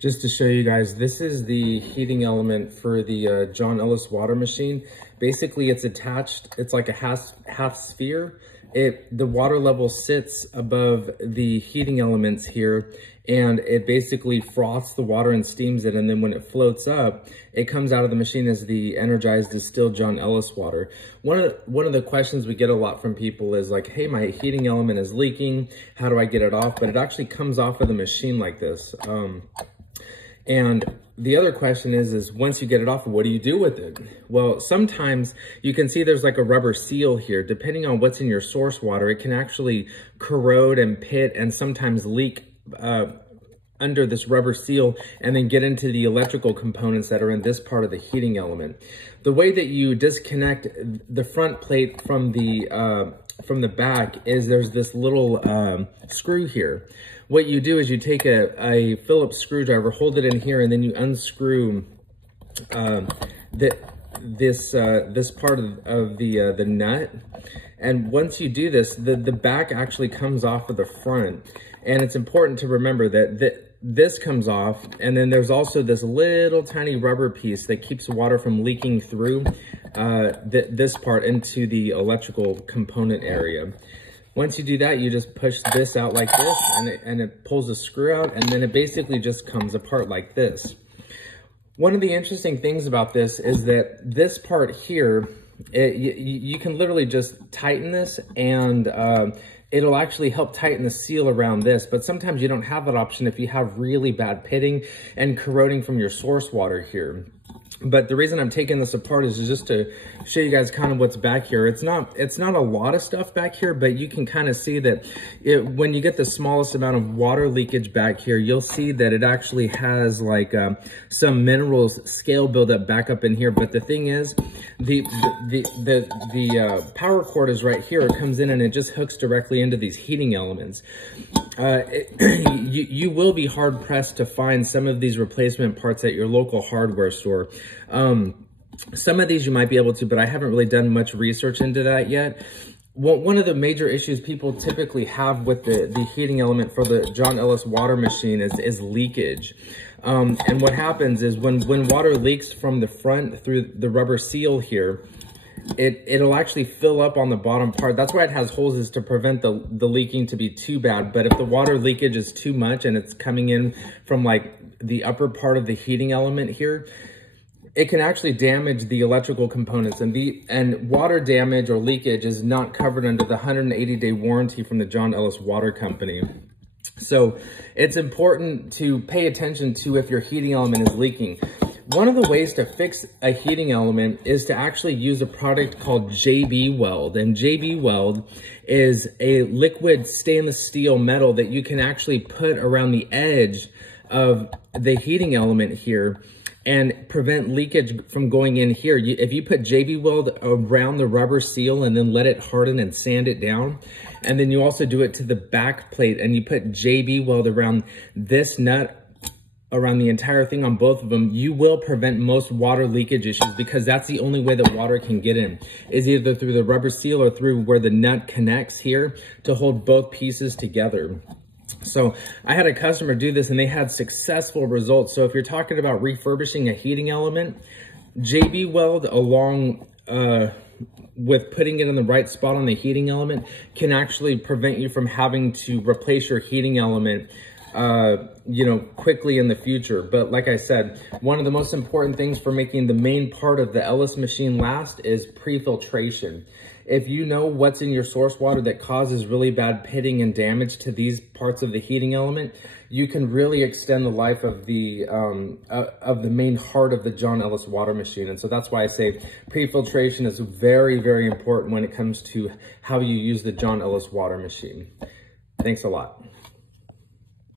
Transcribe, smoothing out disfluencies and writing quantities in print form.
Just to show you guys, this is the heating element for the John Ellis water machine. Basically, it's attached, it's like a half sphere. The water level sits above the heating elements here, and it basically froths the water and steams it, and then when it floats up, it comes out of the machine as the energized distilled John Ellis water. One of the questions we get a lot from people is like, hey, my heating element is leaking, how do I get it off? But it actually comes off of the machine like this. And the other question is once you get it off, what do you do with it? Well, sometimes you can see there's like a rubber seal here. Depending on what's in your source water, it can actually corrode and pit and sometimes leak under this rubber seal and then get into the electrical components that are in this part of the heating element. The way that you disconnect the front plate from the back is there's this little screw here. What you do is you take a Phillips screwdriver, hold it in here, and then you unscrew this part of the nut. And once you do this, the back actually comes off of the front. And it's important to remember that this comes off, and then there's also this little tiny rubber piece that keeps the water from leaking through this part into the electrical component area. Once you do that, you just push this out like this, and it pulls the screw out, and then it basically just comes apart like this. One of the interesting things about this is that this part here, you can literally just tighten this, and it'll actually help tighten the seal around this, but sometimes you don't have that option if you have really bad pitting and corroding from your source water here. But the reason I'm taking this apart is just to show you guys kind of what's back here. It's not a lot of stuff back here, but you can kind of see that when you get the smallest amount of water leakage back here, you'll see that it actually has like some minerals scale buildup back up in here. But the thing is, the power cord is right here. It comes in and it just hooks directly into these heating elements. You will be hard pressed to find some of these replacement parts at your local hardware store. Some of these you might be able to, but I haven't really done much research into that yet. One of the major issues people typically have with the heating element for the John Ellis water machine is leakage. And what happens is when water leaks from the front through the rubber seal here, it'll actually fill up on the bottom part. That's why it has holes, is to prevent the leaking to be too bad. But if the water leakage is too much and it's coming in from like the upper part of the heating element here, it can actually damage the electrical components, and water damage or leakage is not covered under the 180-day warranty from the John Ellis Water Company. So it's important to pay attention to if your heating element is leaking. One of the ways to fix a heating element is to actually use a product called JB Weld. And JB Weld is a liquid stainless steel metal that you can actually put around the edge of the heating element here and prevent leakage from going in here. If you put JB Weld around the rubber seal and then let it harden and sand it down, and then you also do it to the back plate and you put JB Weld around this nut, around the entire thing on both of them, you will prevent most water leakage issues, because that's the only way that water can get in, is either through the rubber seal or through where the nut connects here to hold both pieces together. So I had a customer do this and they had successful results. So if you're talking about refurbishing a heating element, JB Weld along with putting it in the right spot on the heating element can actually prevent you from having to replace your heating element quickly in the future. But like I said, one of the most important things for making the main part of the Ellis machine last is pre-filtration. If you know what's in your source water that causes really bad pitting and damage to these parts of the heating element, you can really extend the life of the main heart of the John Ellis water machine. And so that's why I say pre-filtration is very, very important when it comes to how you use the John Ellis water machine. Thanks a lot.